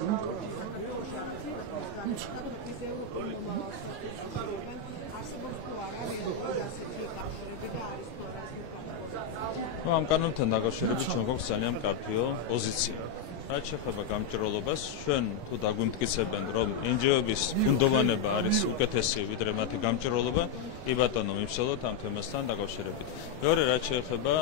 ამ კანონთან დაკავშირებით ჩვენ გვაქვს ძალიან კარგი პოზიცია. რაც შეეხება გამჭირვალობას, ჩვენ თუ დაგვიმტკიცებენ, რომ NGO-ების ფუნდოვანება არის უკეთესი ვიდრე მათი გამჭირვალობა, კი ბატონო, მივცელოთ ამ თემასთან დაკავშირებით. მეორე რაც შეეხება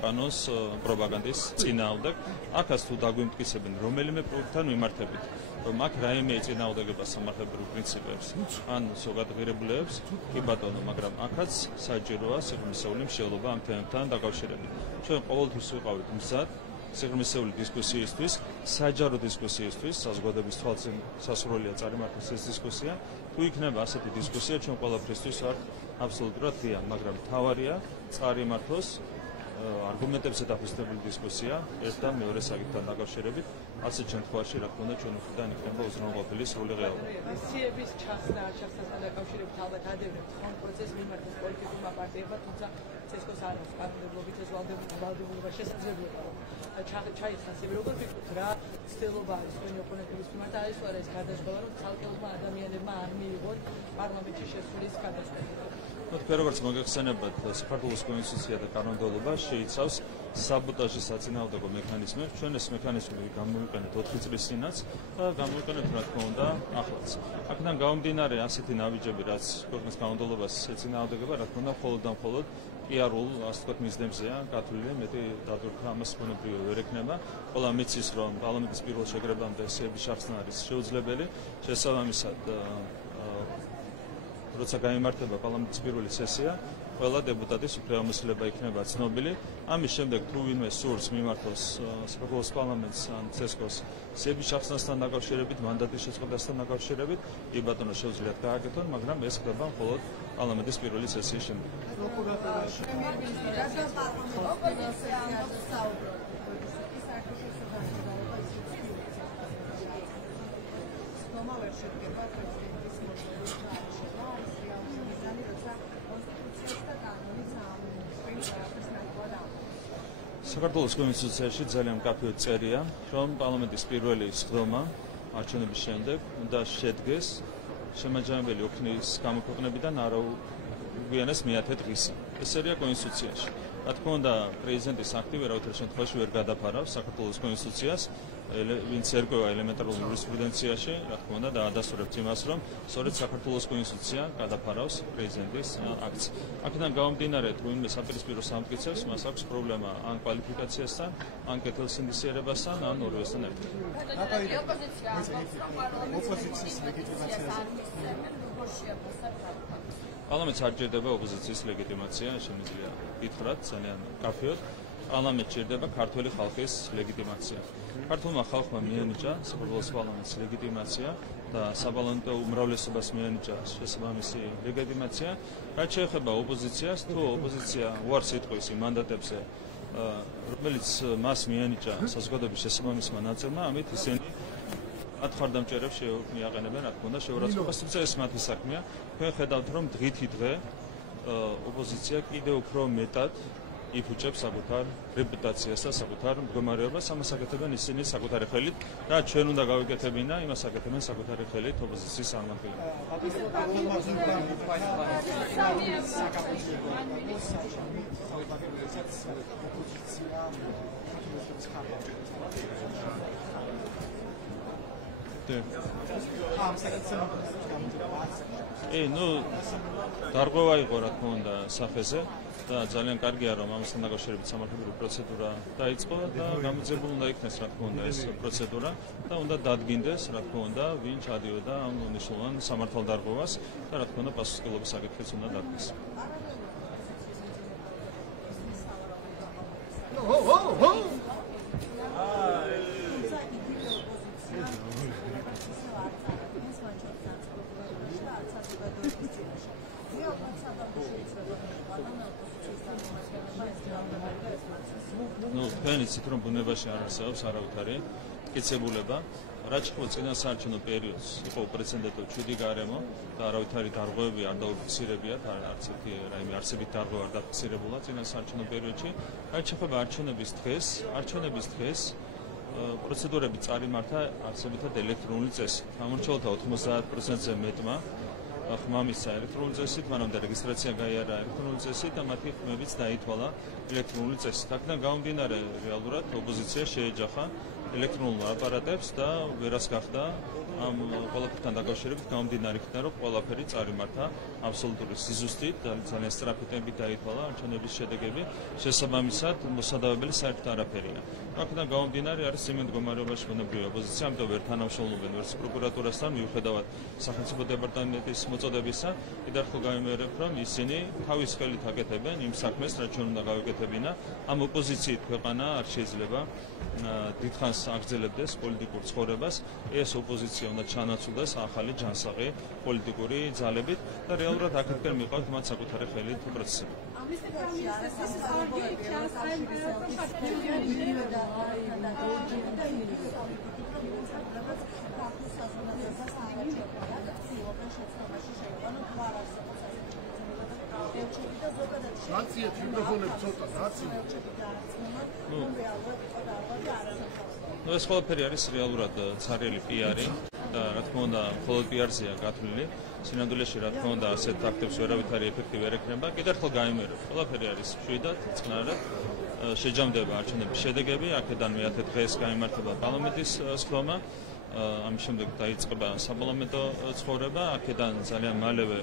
კანონს პროპაგანდის წინააღმდეგ, აქაც თუ დაგვიმტკიცებენ რომელიმე პროექტთან მიმართებით, რომ აქ რაიმე ეწინააღმდეგება სამართლებრივ პრინციპებს, ან ზოგადღირებულებს, კი ბატონო, მაგრამ აქაც საჭიროა სიღრმისეული მსჯელობა ამ თემებთან დაკავშირებით. ჩვენ ყოველთვის ვიყავით მზად სიღრმისეული დისკუსიისთვის, საჯარო დისკუსიისთვის, საზოგადოების თვალწინ სასურველია წარიმართოს ეს დისკუსია. თუ იქნება ასეთი დისკუსია, ჩვენ ყველაფრისთვის ვართ აბსოლუტურად ღია, მაგრამ თავარია წარიმართოს არგუმენტებზე დაფუძნებული დისკუსია ერთ და მეორე საკითხთან დაკავშირებით. ასეთ შემთხვევაში, რა თქმა უნდა, ჩვენ მხრიდან იქნება უზრუნველყოფილი სრული რეალობა. სიების ჩახსნასთან დაკავშირებით ალბათ ადევნებთ ხომ პროცესს მიმართოს პოლიტიკურმა პარტიებმა, თუმცა ცესკოს არ აქვს კანონმდებლობით ეს ვალდებულება შესაძლებელია. ჩაიხსნას ისე როგორ ვიქნით რა ცდილობა არის თქვენი ოპონენტების მიმართ არის თუ არა ეს გადაწყვეტა რომ ცალკეულმა ადამიანებმა არ მიიღონ პარლამენტში შესulis გადაწყვეტა. თქვენ როგორც მოგეხსენებათ, საქართველოს კონსტიტუცია და კანონმდებლობა შეიცავს საბოტაჟის საწინააღმდეგო მექანიზმებს. ჩვენ ეს მექანიზმები გამოვიყენეთ 4 წლის წინაც და გამოვიყენეთ რა თქმა უნდა ახლაც. აქედან გამომდინარე ასეთი ნაბიჯები, რაც ქვეყნის კანონმდებლობას ეწინააღმდეგება, რა თქმა უნდა, მხოლოდ და მხოლოდ პიარულ, ასე ვთქვათ, მიზნებზეა გათვლილი, მეტი დადურქა ამას ბუნებრივი ვერ ექნება. ყველა მიცის, რომ პარლამენტის პირველ შეკრებამდე სიების ჩახსნა არის შეუძლებელი, შესაბამისად როცა გამართება პარლამენტის პირველი სესია, ყველა დეპუტატის უფლებამოსილება იქნება ცნობილი. ამის შემდეგ თუ ვინმე სურს მიმართოს საქართველოს პარლამენტს ან ცესკოს სიების ჩახსნასთან დაკავშირებით, მანდატის შეწყვეტასთან დაკავშირებით, კი ბატონო შეუძლიათ გააკეთონ, მაგრამ ეს ხდება მხოლოდ პარლამენტის პირველი სესიის შემდეგ. საქართველოს კონსტიტუციაში ძალიან მკაფიოდ წერია, რომ პარლამენტის პირველი სხდომა არჩევნების შემდეგ უნდა შედგეს შემაჯამებელი ოქნის გამოქვეყნებიდან არაუგვიანეს მე-10 დღისა. ეს წერია კონსტიტუციაში. რა თქმა უნდა, პრეზიდენტის აქტი ვერავითარ შემთხვევაში ვერ გადაფარავს საქართველოს კონსტიტუციას, ვინც ერკვევა ელემენტარულ იურისპრუდენციაში, რა თქმა უნდა, დაადასტურებს იმას, რომ სწორედ საქართველოს კონსტიტუცია გადაფარავს პრეზიდენტის აქტს. აქედან გამომდინარე, თუ ვინმე საპირისპირო სამტკიცებს, მას აქვს პრობლემა ან კვალიფიკაციასთან, ან კეთილსინდისიერებასთან, ან ორივესთან ერთად. პარლამენტს არ ჭირდება ოპოზიციის ლეგიტიმაცია, შემიძლია გითხრათ ძალიან მკაფიოდ. პარლამენტს ჭირდება ქართველი ხალხის ლეგიტიმაცია. ქართულმა ხალხმა მიენიჭა საქართველოს პარლამენტის ლეგიტიმაცია და საპარლამენტო უმრავლესობას მიენიჭა შესაბამისი ლეგიტიმაცია. რაც შეეხება ოპოზიციას, თუ ოპოზიცია უარს იტყვის იმ მანდატებზე, რომელიც მას მიენიჭა საზოგადოების შესაბამისმა ნაწილმა, ამით ისინი მათ ხარდამჭერებს მიაყენებენ, რა თქმა უნდა, შეურაცხყოფას, თუმცა ეს მათი საქმეა. ჩვენ ხედავთ, რომ დღითი დღე ოპოზიცია კიდევ უფრო მეტად იფუჭებს საკუთარ რეპუტაციას და საკუთარ მდგომარეობას, ამას აკეთებენ ისინი საკუთარი ხელით და ჩვენ უნდა გავიკეთებინა, იმას აკეთებენ საკუთარი ხელით ოპოზიციის წარმომადგენლები. დარღვევა იყო რა თქმა უნდა სახეზე და ძალიან კარგია რომ ამასთან დაკავშირებით სამართლებრივი პროცედურა დაიწყო და გამოძიებულ უნდა იქნეს რა თქმა უნდა ეს პროცედურა და უნდა დადგინდეს რა თქმა უნდა ვინ ჩადიოდა ამ მნიშვნელოვან სამართალდარღვევას და რა თქმა უნდა პასუხისმგებლობის საკითხიც უნდა დადგეს. თქვენ იცით რომ ბუნებაში არ არსებობს არავითარი მტკიცებულება, რაც ხო წინასაარჩევნო პერიოდს იყო უპრეცედენტო ჩვიდი გარემო და არავითარი დარღვევები არ დაუფიქსირებიათ, არც ერთი რაიმე არსებით დარღვევა არ დაფიქსირებულა წინასაარჩევნო პერიოდში. რაც შეეხება არჩევნების დღეს პროცედურები წარიმართა არსებითად ელექტრონული წესით. გამორჩეულთა 90%-ზე მეტმა ხმამისცა ელექტრონული წესით, მანამდე რეგისტრაცია გაიარა ელექტრონული წესით და მათი ხმებიც დაითვალა ელექტრონული წესით. აქედან გამომდინარე რეალურად ოპოზიცია შეეჯახა ელექტრონულ აპარატებს და ვერას გახდა ამ ყველაფერთან დაკავშირებით გამომდინარე იქიდან, რომ ყველაფერი წარიმართა აბსოლუტური სიზუსტით და ძალიან სწრაფი ტემპით დაითვალა არჩევნების შედეგები, შესაბამისად მოსადავებელი საერთოდ არაფერია. აქედან გამომდინარე არის იმ მდგომარეობაში ბუნებრივი ოპოზიცია, ამიტომ ვერ თანამშრომლობენ ვერც პროკურატურასთან, მიუხედავად სახელმწიფო დეპარტამენტის მოწოდებისა, კიდევ ერთხელ გამიმეორებ, რომ ისინი თავის ხელით აკეთებენ იმ საქმეს, რაც ჩვენ უნდა გავეკეთებინა. ამ ოპოზიციით ქვეყანა არ შეიძლება დიდხანს აგრძელებდეს პოლიტიკურ ცხოვრებას. ეს ოპოზიცია უნდა ჩანაცვლდეს ახალი ჯანსაღი პოლიტიკური ძალებით და რეალურად აქეთკენ მიყავთ მათ საკუთარი ხელით პროცესები. ეს ყველაფერი არის რეალურად ცარიელი პიარი და რა თქმა უნდა მხოლოდ პიარზეა გათვლილი. სინამდვილეში რა თქმა უნდა ასეთ აქტებს ვერავითარი ეფექტი ვერ ექნება. კიდევ ერთხელ გამიმეორებ, ყველაფერი არის მშვიდად, წყნარად. შეჯამდება არჩევნების შედეგები, აქედან მე-10 დღეს გამართება პარლამენტის სხდომა. ამის შემდეგ დაიწყება საპარლამენტო ცხოვრება, აქედან ძალიან მალევე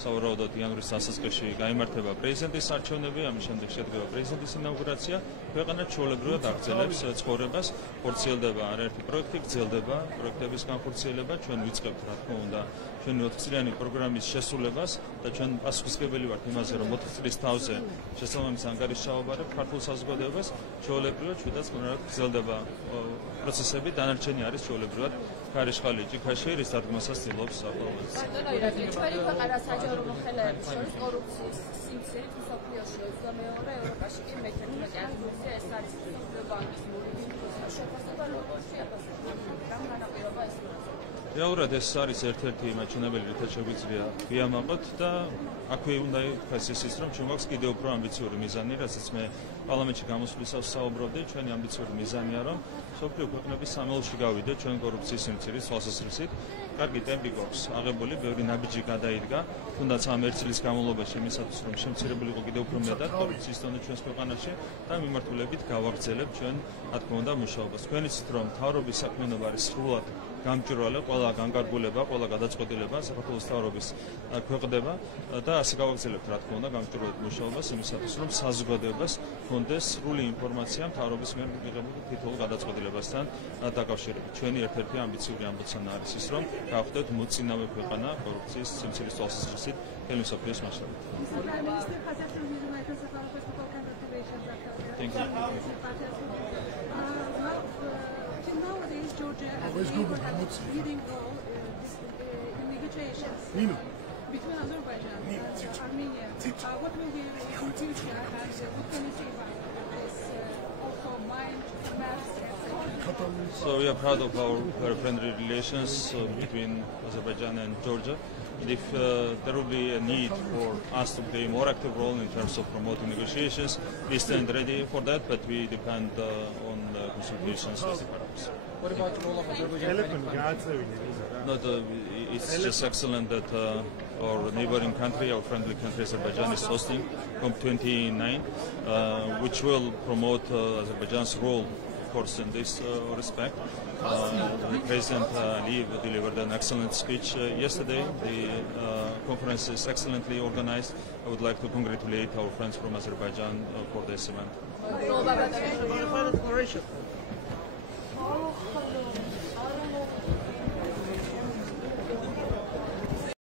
სავარაუდოდ იანვრის დასაწყისში გამართება პრეზიდენტის არჩევნები, ამის შემდეგ შედგება პრეზიდენტის ინაუგურაცია. ქვეყანა ჩვეულებრივად აგრძელებს ცხოვრებას, ხორციელდება არაერთი პროექტი, გრძელდება პროექტების განხორციელება, ჩვენ ვიწყებთ რა თქმა უნდა ჩვენი 4 წლიანი პროგრამის შესრულებას და ჩვენ პასუხისმგებელი ვართ იმაზე, რომ 4 წლის თავზე შესაბამის ანგარიშს ჩავაბარებთ ქართულ საზოგადოებას, ჩვეულებრივად ჩვიდაც გრძელდება პროცესები, დანარჩენი არის ჩვეულებრივად ქარიშხალი ჭიქაში, რის დადგმასაც ცდილობს საპარლამენტო. ჩვენი ქვეყანა საჯარო მოხელეების შორის კორუფციის სიმცირით მსოფლიოში 22-ე, ევროპაში კი მე-11 ადგილზე. ეს არის მსოფლიო ბანკის შეფასება, როგორც ამ განაპირობა ეს რეალურად ეს არის ერთ-ერთი მაჩვენებელი, რითაც შეგვიძლია ვიამაყოთ და აქვე უნდა ითქვას ის, რომ ჩვენ გვაქვს კიდევ უფრო ამბიციური მიზანი, რასაც მე პარლამენტში გამოსვლისას საუბრობდი. ჩვენი ამბიციური მიზანია, რომ მსოფლიო ქვეყნების სამეულში გავიდეთ ჩვენ კორუფციის სიმცირის თვალსაზრისით. კარგი ტემპი გვაქვს აღებული, ბევრი ნაბიჯი გადაიდგა, თუნდაც ამ 1 წლის განმავლობაში იმისათვის, რომ შემცირებულიყო კიდევ უფრო მეტად კორუფციის დონე ჩვენს ქვეყანაში და მიმართულებით გავაგრძელებთ ჩვენ, რა თქმა უნდა, მუშაობას. თქვენ იცით, რომ მთავრობის საქმიანობა არის სრულად გამჭვირვალე, ყველა განკარგულება, ყველა გადაწყვეტილება საქართველოს მთავრობის ქვეყნდება და ასე გავაგრძელებთ, რა თქმა უნდა, გამჭვირვალედ მუშაობას იმისათვის, რომ საზოგადოებას ჰქონდეს სრული ინფორმაცია მთავრობის მიერ მიღებულ თითოეულ გადაწყვეტილებასთან დაკავშირებით. ჩვენი ერთ-ერთი ამბიციური ამბოცანა არის ის, რომ გავხდეთ მოწინავე ქვეყანა კორუფციის სიმცირის თვალსაზრისით მთელი მსოფლიოს მასშტაბით. Nowadays, Georgia has a leading role in negotiations between Azerbaijan and Armenia. What will be in future and what can you say about this? Also, mine, maps, etc. So we are proud of our very friendly relations between Azerbaijan and Georgia. If there will be a need for us to play a more active role in terms of promoting negotiations, we stand ready for that, but we depend on consultations with the partners. What about the role of Azerbaijan? No, it's just excellent that our neighboring country, our friendly country Azerbaijan is hosting COP29, which will promote Azerbaijan's role, of course, in this respect. President Aliyev delivered an excellent speech yesterday. The conference is excellently organized. I would like to congratulate our friends from Azerbaijan for this event.